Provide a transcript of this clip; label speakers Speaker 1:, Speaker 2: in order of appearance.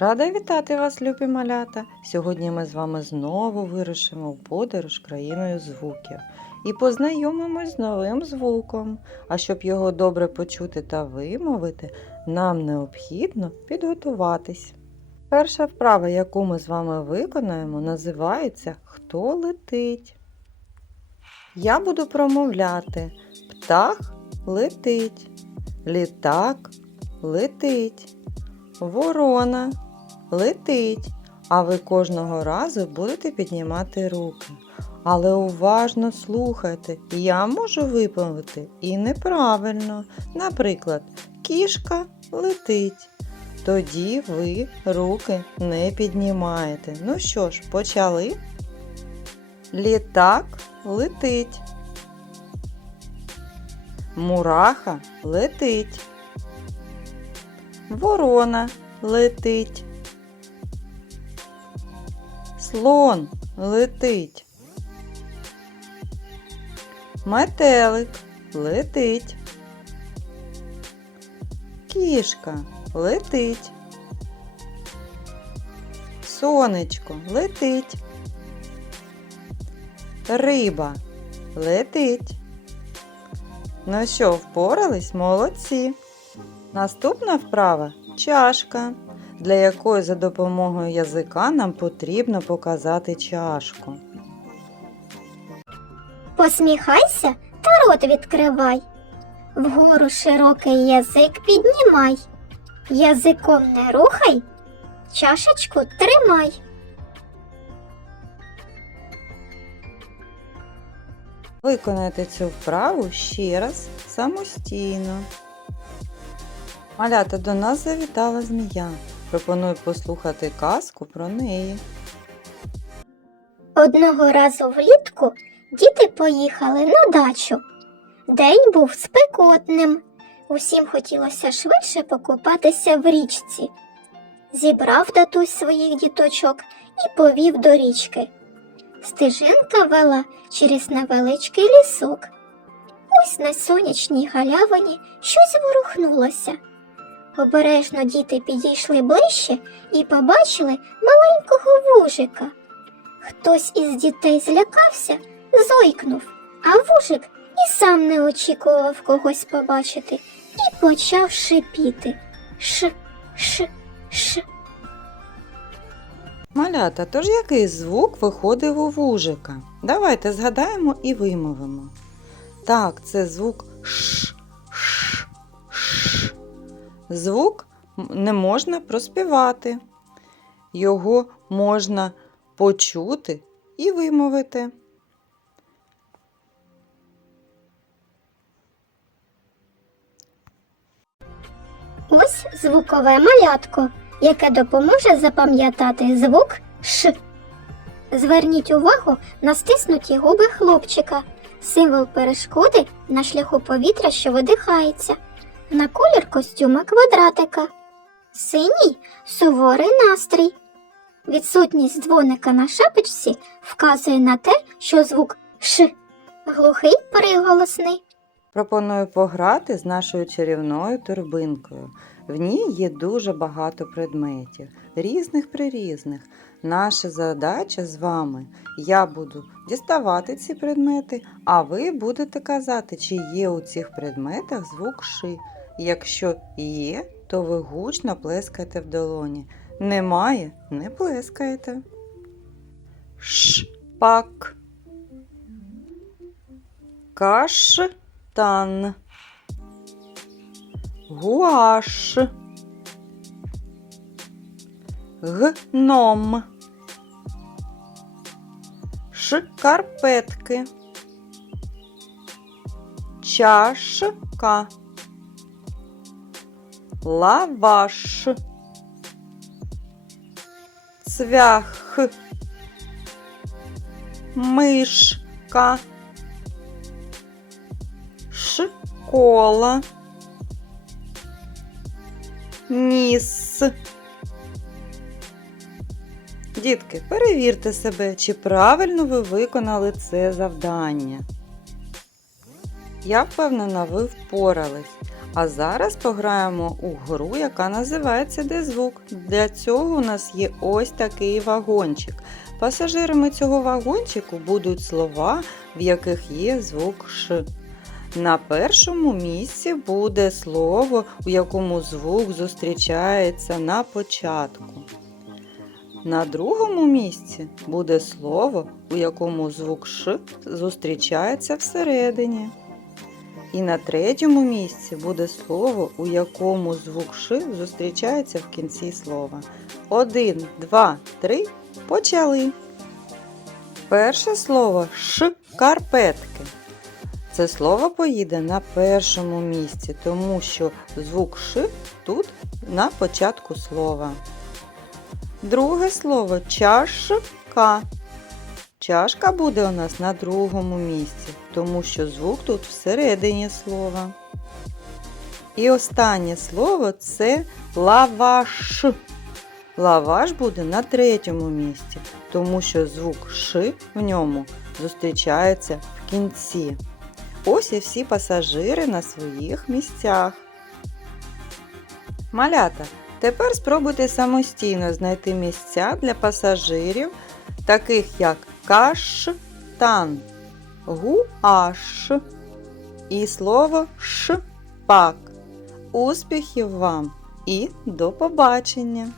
Speaker 1: Рада вітати вас, любі малята! Сьогодні ми з вами знову вирушимо в подорож країною звуків і познайомимось з новим звуком. А щоб його добре почути та вимовити, нам необхідно підготуватись. Перша вправа, яку ми з вами виконаємо, називається Хто летить. Я буду промовляти Птах летить, літак летить. Ворона летить, а ви кожного разу будете піднімати руки. Але уважно слухайте, я можу виправити і неправильно. Наприклад, кішка летить. Тоді ви руки не піднімаєте. Ну що ж, почали. Літак летить. Мураха летить. Ворона летить. Слон летить. Метелик летить. Кішка летить. Сонечко летить. Риба летить. Ну що, впорались? Молодці. Наступна вправа чашка, для якої за допомогою язика нам потрібно показати чашку.
Speaker 2: Посміхайся та рот відкривай. Вгору широкий язик піднімай. Язиком не рухай, чашечку тримай.
Speaker 1: Виконайте цю вправу ще раз самостійно. Малята до нас завітала змія. Пропоную послухати казку про неї.
Speaker 2: Одного разу влітку діти поїхали на дачу. День був спекотним. Усім хотілося швидше покупатися в річці. Зібрав татусь своїх діточок і повів до річки. Стежинка вела через невеличкий лісок. Ось на сонячній галявині щось ворухнулося. Обережно діти підійшли ближче і побачили маленького вужика. Хтось із дітей злякався, зойкнув, а вужик і сам не очікував когось побачити і почав шипіти. Ш, ш, ш.
Speaker 1: Малята, тож який звук виходив у вужика? Давайте згадаємо і вимовимо. Так, це звук ш. Звук не можна проспівати. Його можна почути і вимовити.
Speaker 2: Ось звукове малятко, яке допоможе запам'ятати звук Ш. Зверніть увагу на стиснуті губи хлопчика, символ перешкоди на шляху повітря, що видихається, на колір костюма квадратика. Синій суворий настрій. Відсутність дзвоника на шапочці вказує на те, що звук Ш глухий приголосний.
Speaker 1: Пропоную пограти з нашою чарівною торбинкою. В ній є дуже багато предметів, різних прирізних. Наша задача з вами. Я буду діставати ці предмети, а ви будете казати, чи є у цих предметах звук ши. Якщо є, то ви гучно плескаєте в долоні. Немає, не плескаєте. Шпак. Каштан. Гуаш. Гном. Шкарпетки. Чашка. Лаваш. Цвях. Мишка. Школа. Ніс. Дітки, перевірте себе, чи правильно ви виконали це завдання. Я впевнена, ви впорались. А зараз пограємо у гру, яка називається Де звук. Для цього у нас є ось такий вагончик. Пасажирами цього вагончику будуть слова, в яких є звук Ш. На першому місці буде слово, у якому звук зустрічається на початку. На другому місці буде слово, у якому звук Ш зустрічається всередині. І на третьому місці буде слово, у якому звук Ш зустрічається в кінці слова. Один, два, три. Почали. Перше слово шкарпетки. Це слово поїде на першому місці, тому що звук Ш тут на початку слова. Друге слово чашка. Чашка буде у нас на другому місці, тому що звук тут всередині слова. І останнє слово це лаваш. Лаваш буде на третьому місці, тому що звук Ш в ньому зустрічається в кінці. Ось і всі пасажири на своїх місцях. Малята, тепер спробуйте самостійно знайти місця для пасажирів, таких як каштан, гуаш і слово шпак. Успіхів вам і до побачення!